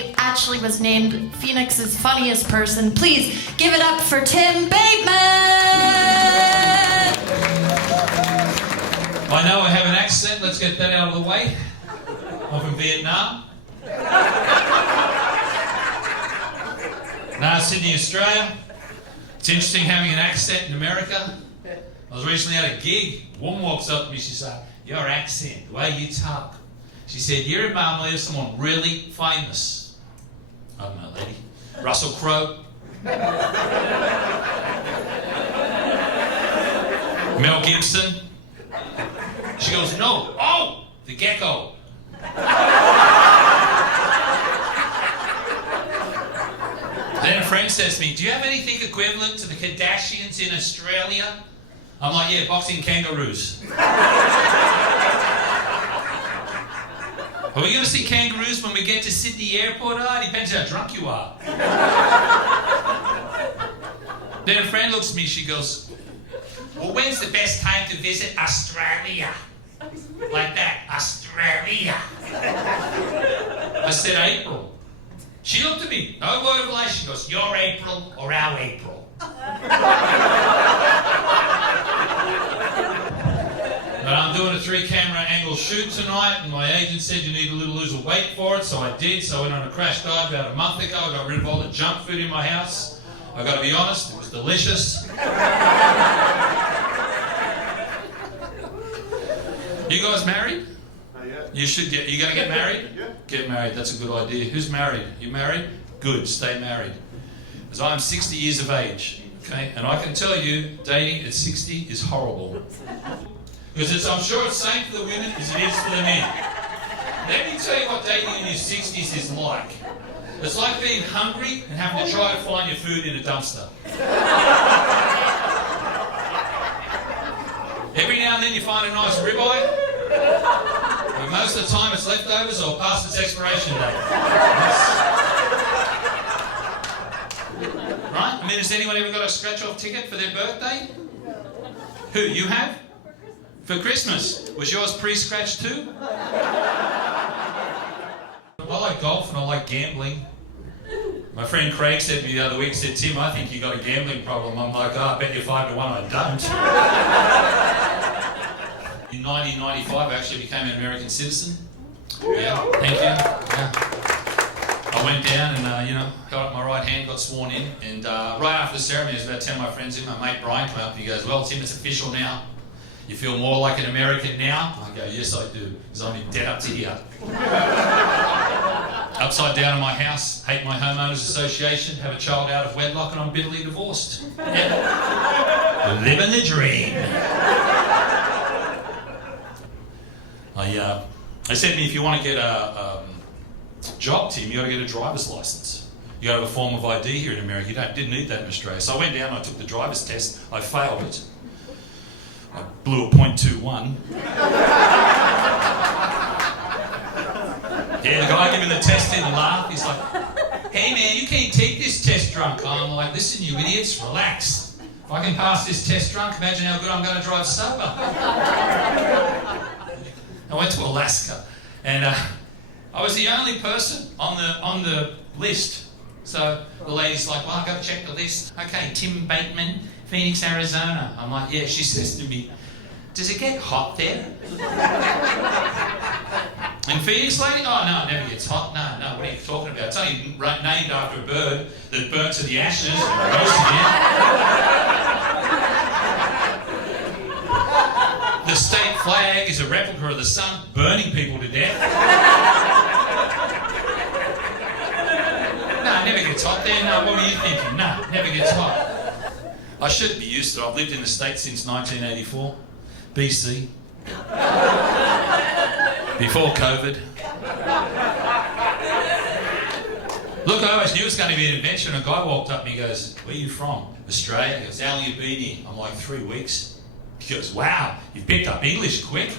I actually was named Phoenix's funniest person. Please give it up for Tim Bateman! I know I have an accent, let's get that out of the way. I'm from Vietnam. Now, Sydney, Australia. It's interesting having an accent in America. I was recently at a gig. A woman walks up to me, she said, "Your accent, the way you talk." She said, "You remind me of someone really famous." I don't know, lady. Russell Crowe. Mel Gibson. She goes, "No." "Oh, the gecko." Then a friend says to me, "Do you have anything equivalent to the Kardashians in Australia?" I'm like, "Yeah, boxing kangaroos." Are we going to see kangaroos when we get to Sydney Airport? It depends how drunk you are. Then a friend looks at me, she goes, "Well, when's the best time to visit Australia?" Like that, Australia. I said, "April." She looked at me, no word of a lie, she goes, "Your April or our April?" But I'm doing a 3-camera angle shoot tonight, and my agent said you need to lose a weight for it, so I did. So I went on a crash diet about a month ago. I got rid of all the junk food in my house. I got to be honest, it was delicious. You guys married? Not yet. You should get. You going to get married? Yeah. Get married. That's a good idea. Who's married? You married? Good. Stay married. Because I'm 60 years of age. Okay, and I can tell you, dating at 60 is horrible. Because I'm sure it's the same for the women as it is for the men. Let me tell you what dating in your 60s is like. It's like being hungry and having to try to find your food in a dumpster. Every now and then you find a nice ribeye, but most of the time it's leftovers or past its expiration date. Right? I mean, has anyone ever got a scratch-off ticket for their birthday? Who, you have? For Christmas. Was yours pre-scratched too? I like golf and I like gambling. My friend Craig said to me the other week, said, "Tim, I think you got a gambling problem." I'm like, "Oh, I bet you 5 to 1 I don't." In 1995, I actually became an American citizen. Yeah, thank you. Yeah. I went down and, held up my right hand, got sworn in, and right after the ceremony, there's about 10 of my friends in. My mate Brian came up and he goes, "Well, Tim, it's official now. You feel more like an American now?" I go, "Yes, I do, because I'm dead up to here." Upside down in my house, hate my homeowners association, have a child out of wedlock, and I'm bitterly divorced. Yeah. Living the dream. They said to me, if you want to get a job, Tim, you got to get a driver's license. You got to have a form of ID here in America. You didn't need that in Australia. So I went down and I took the driver's test. I failed it. I blew a .21. Yeah, the guy giving the test didn't laugh. He's like, "Hey man, you can't take this test drunk." I'm like, "Listen, you idiots, relax. If I can pass this test drunk, imagine how good I'm going to drive sober." I went to Alaska, and I was the only person on the list. So the lady's like, "Well, I've got to check the list." "Okay, Tim Bateman, Phoenix, Arizona." I'm like, "Yeah." She says to me, "Does it get hot there?" "In Phoenix, lady?" "Oh, no, it never gets hot." No, what are you talking about? It's only named after a bird that burnt to the ashes and rose again. The state flag is a replica of the sun, burning people to death. No, it never gets hot there. No, what are you thinking? No, it never gets hot. I should be used to it. I've lived in the States since 1984, BC. Before COVID. Look, I always knew it was going to be an adventure, and a guy walked up and he goes, "Where are you from?" "Australia." He goes, "How long have you been here?" I'm like, 3 weeks. He goes, "Wow, you've picked up English quick."